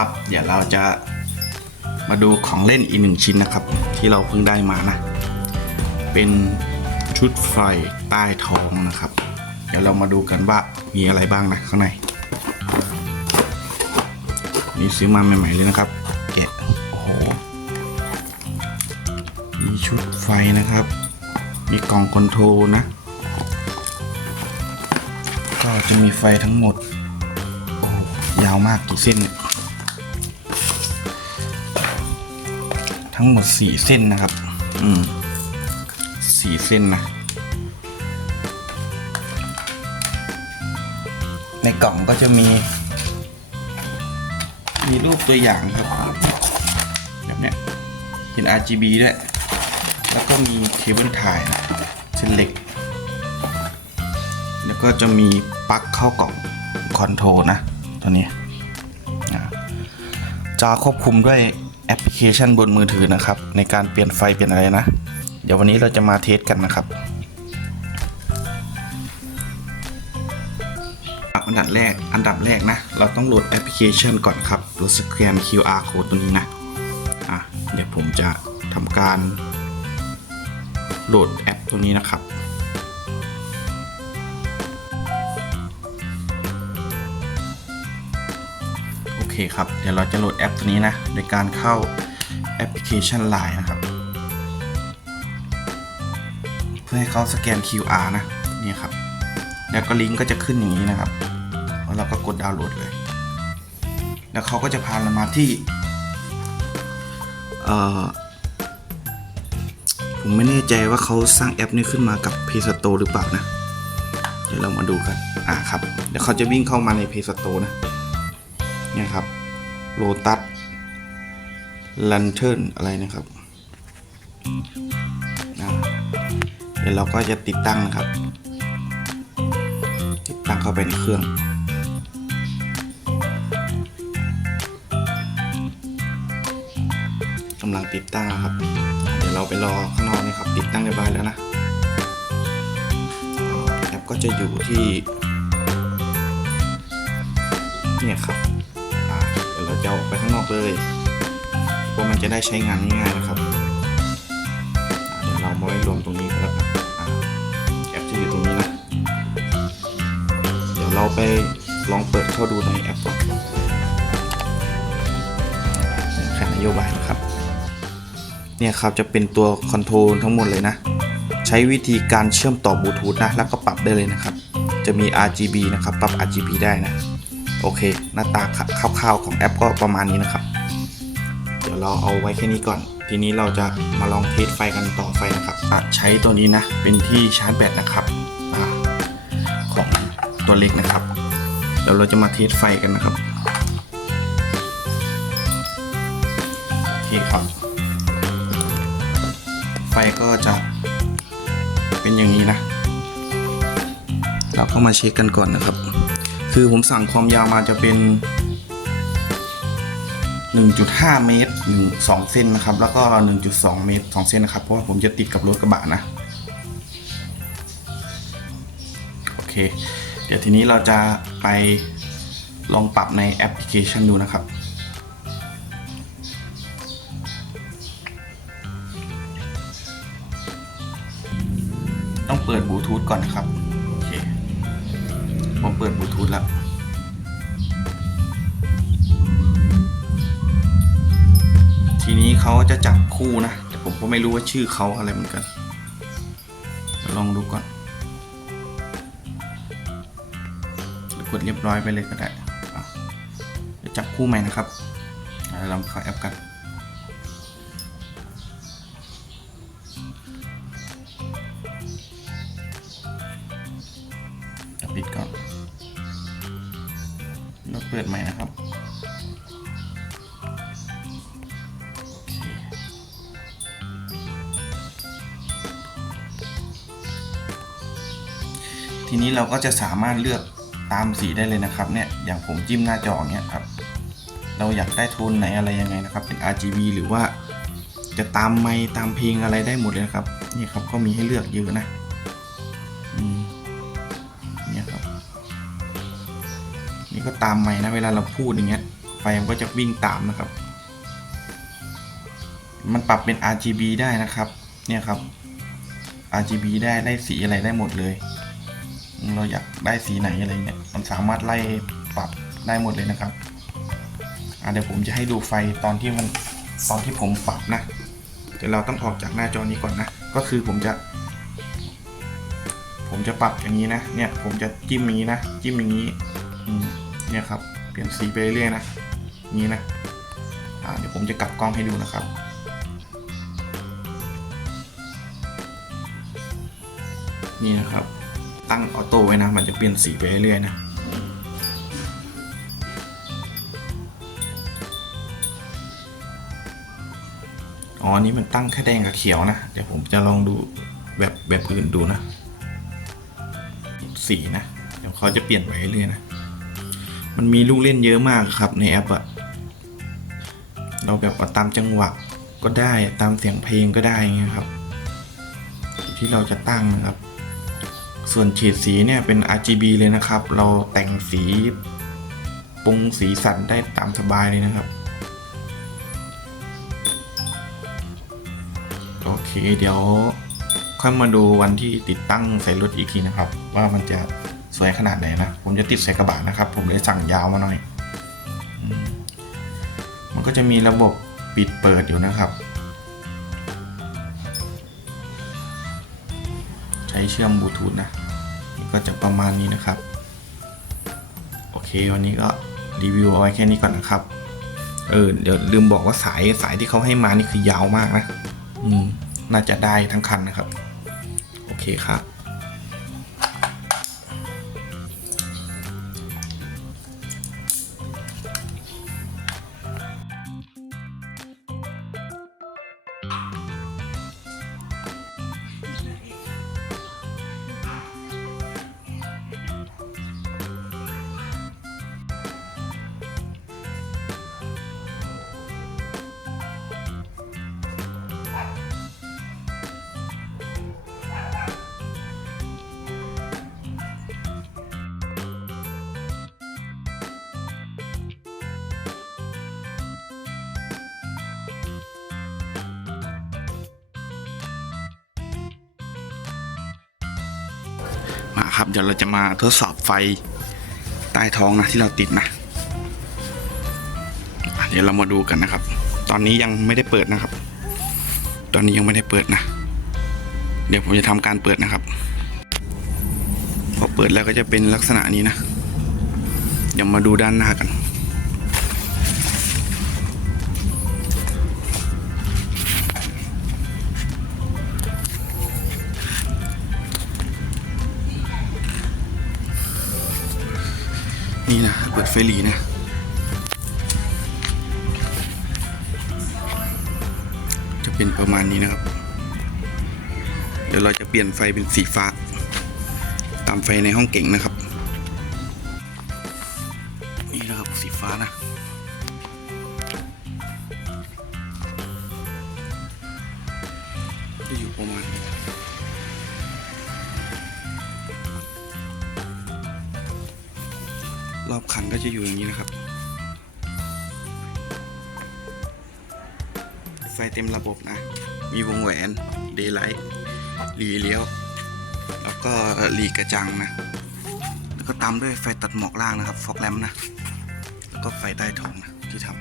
ครับ เดี๋ยวเราจะมาดูของเล่นอีกหนึ่งชิ้นนะครับ ที่เราเพิ่งได้มานะ เป็นชุดไฟใต้ท้องนะครับ เดี๋ยวเรามาดูกันว่ามีอะไรบ้างนะข้างในนี่ซื้อมาใหม่ๆเลยนะครับ แกะโอ้โหมีชุดไฟนะครับ มีกล่องคอนโทรลนะ ก็จะมีไฟทั้งหมด โอ้ยาวมากกี่เส้นเนี่ย ทั้งหมดสี่เส้นนะครับ อืมสี่เส้นนะในกล่องก็จะมี มีรูปตัวอย่างครับแบบเนี้ยเป็น RGB ด้วย แล้วก็มีเคเบิลถ่ายนะเส้นเหล็ก แล้วก็จะมีปลั๊กเข้ากล่องคอนโทรลนะ ตัวนี้จะควบคุมด้วย แอปพลิเคชันบนมือถือนะครับ ในการเปลี่ยนไฟเปลี่ยนอะไรนะ เดี๋ยววันนี้เราจะมาเทสกันนะครับอันดับแรกอันดับแรกนะ เราต้องโหลดแอปพลิเคชันก่อนครับโหลดสแกน QR code ตัวนี้นะอะเดี๋ยวผมจะทำการโหลดแอปตัวนี้นะครับ คครับ เดี๋ยวเราจะโหลดแอปตัวนี้นะ โดยการเข้าแอปพลิเคชัน Line นะครับ เพื่อให้เขาสแกน QR นะ นี่ครับ แล้วก็ลิงก์ก็จะขึ้นอย่างนี้นะครับแล้วเราก็กดดาวน์โหลดเลย แล้วเขาก็จะพาเรามาที่เอ่อผมไม่แน่ใจว่าเขาสร้างแอปนี้ขึ้นมากับ Play Store หรือเปล่านะ เดี๋ยวเรามาดูกัน อ่าครับ เดี๋ยวเขาจะวิ่งเข้ามาใน Play Store นะ เนี่ยครับโ o ตัสลันเทิร์นอะไรนะครับเดี๋ยวเราก็จะติดตั้งนะครับ ติดตั้งเข้าไปในเครื่องกำลังติดตั้งครับ เดี๋ยวเราไปรอข้างนอกนี่ครับ ติดตั้งเรียบร้อยแล้วนะแอปก็จะอยู่ที่ เนี่ยครับ เดี๋ยวเราจะออกไปข้างนอกเลยเพราะมันจะได้ใช้งานง่ายๆนะครับเดี๋ยวเรามาไว้รวมตรงนี้แล้วกันแอปจะอยู่ตรงนี้นะ เดี๋ยวเราไปลองเปิดเข้าดูในแอปก่อนแค่นโยบายนะครับ เนี่ยครับจะเป็นตัวคอนโทรลทั้งหมดเลยนะ ใช้วิธีการเชื่อมต่อบลูทูธนะ แล้วก็ปรับได้เลยนะครับ จะมี RGB นะครับ ปรับ RGB ได้นะ โอเค หน้าตาคร่าวๆของแอปก็ประมาณนี้นะครับ เดี๋ยวเราเอาไว้แค่นี้ก่อน ทีนี้เราจะมาลองเทสไฟกันต่อไฟนะครับอะใช้ตัวนี้นะ เป็นที่ชาร์จแบตนะครับอของตัวเล็กนะครับเดี๋ยวเราจะมาเทสไฟกันนะครับโอเคครับ ไฟก็จะเป็นอย่างนี้นะ เราก็มาเช็คกันก่อนนะครับ คือผมสั่งความยาวมาจะเป็น 1.5 เมตร1 2เส้นนะครับ แล้วก็ 1.2 เมตร 2 เส้นนะครับ เพราะว่าผมจะติดกับรถกระบะนะ โอเค เดี๋ยวทีนี้เราจะไปลองปรับในแอปพลิเคชันดูนะครับต้องเปิดบลูทูธก่อนนะครับ ผมเปิดบลูทูธแล้วทีนี้เขาจะจับคู่นะ แต่ผมก็ไม่รู้ว่าชื่อเขาอะไรเหมือนกัน ลองดูก่อนกดเรียบร้อยไปเลยก็ได้อะจับคู่ใหม่นะครับเดี๋ยวเราเข้าแอปกัน เปิดใหม่นะครับทีนี้เราก็จะสามารถเลือกตามสีได้เลยนะครับเนี่ยอย่างผมจิ้มหน้าจอเนี้ยครับ เราอยากได้โทนไหนอะไรยังไงนะครับ เป็น RGB หรือว่าจะตามไมค์ตามเพลงอะไรได้หมดเลยครับนี่ครับก็มีให้เลือกเยอะนะ นี่ก็ตามไมค์นะเวลาเราพูดอย่างเงี้ยไฟมันก็จะวิ่งตามนะครับ มันปรับเป็น RGB ได้นะครับ เนี่ยครับ RGB ได้ได้สีอะไรได้หมดเลย เราอยากได้สีไหนอะไรเนี่ยมันสามารถไล่ปรับได้หมดเลยนะครับอะเดี๋ยวผมจะให้ดูไฟตอนที่มันตอนที่ผมปรับนะเดี๋ยวเราต้องออกจากหน้าจอนี้ก่อนนะ ก็คือผมจะ ผมจะปรับอย่างนี้นะ เนี่ยผมจะจิ้มอย่างนี้นะ จิ้มอย่างนี้ อืม เนี่ยครับ เปลี่ยนสีไปเรื่อยนะนี้นะเดี๋ยวผมจะกลับกล้องให้ดูนะครับ นี่นะครับ ตั้งออโต้ไว้นะ มันจะเปลี่ยนสีไปเรื่อยนะอ๋ออันนี้มันตั้งแค่แดงกับเขียวนะ เดี๋ยวผมจะลองดูแบบแบบอื่นดูนะ สีนะ เดี๋ยวเขาจะเปลี่ยนไปเรื่อยนะ มันมีลูกเล่นเยอะมากครับในแอปอะเราแบบาตามจังหวะก็ได้ตามเสียงเพลงก็ได้เงี้ยครับ ที่เราจะตั้งนะครับ ส่วนเฉดสีเนี่ยเป็น RGB เลยนะครับ เราแต่งสีปรุงสีสันได้ตามสบายเลยนะครับ โอเคเดี๋ยวค่อยมาดูวันที่ติดตั้งใส่รถอีกทีนะครับ ว่ามันจะ วยขนาดไหนนะ ผมจะติดใส่กระบะนะครับ ผมเลยสั่งยาวมาหน่อย มันก็จะมีระบบปิดเปิดอยู่นะครับ ใช้เชื่อมบลูทูธนะนก็จะประมาณนี้นะครับ โอเควันนี้ก็รีวิวเอาไว้แค่นี้ก่อนนะครับ เออเดี๋ยวลืมบอกว่าสายสายที่เขาให้มานี่คือยาวมากนะ อืม น่าจะได้ทั้งคันนะครับ โอเคครับ ครับ เดี๋ยวเราจะมาทดสอบไฟใต้ท้องนะที่เราติดนะ เดี๋ยวเรามาดูกันนะครับ ตอนนี้ยังไม่ได้เปิดนะครับ ตอนนี้ยังไม่ได้เปิดนะ เดี๋ยวผมจะทำการเปิดนะครับ พอเปิดแล้วก็จะเป็นลักษณะนี้นะเดี๋ยวมาดูด้านหน้ากัน ปิดไฟหลีนะจะเป็นประมาณนี้นะครับ เดี๋ยวเราจะเปลี่ยนไฟเป็นสีฟ้า ตามไฟในห้องเก่งนะครับ นี่นะครับสีฟ้านะจะอยู่ประมาณนี้ อบคันก็จะอยู่อย่างนี้นะครับ ไฟเต็มระบบนะ มีวงแหวน เดย์ไลท์หลีเลี้ยว แล้วก็หลีกระจังนะ แล้วก็ตามด้วยไฟตัดหมอกล่างนะครับ ฟอกแลมนะ แล้วก็ไฟใต้ท้องนะที่ทำ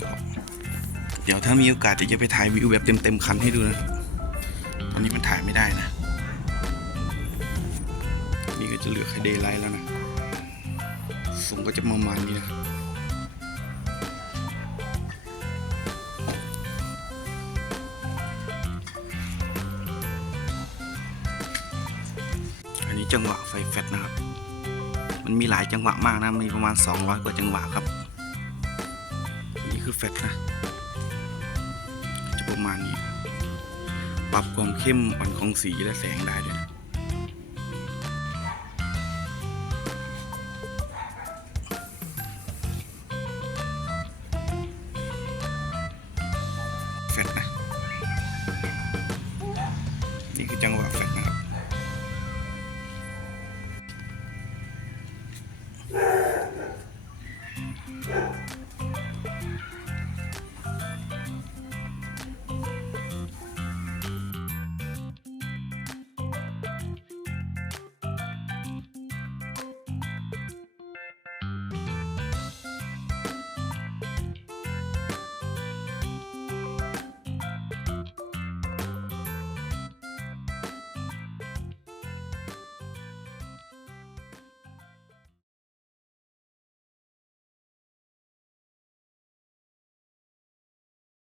ก็เดี๋ยวถ้ามีโอกาสจะไปถ่ายวิวแบบเต็มๆคันให้ดูนะ ตอนนี้มันถ่ายไม่ได้นะ จะเหลือแค่เดย์ไลท์แล้วนะทรงก็จะประมาณนี้นะอันนี้จังหวะไฟแฟตนะครับ มันมีหลายจังหวะมากนะ มีประมาณ 200 กว่าจังหวะครับนนี้คือแฟตนะ จะประมาณนี้ ปรับความเข้มอ่อนของสีและแสงได้ด้วย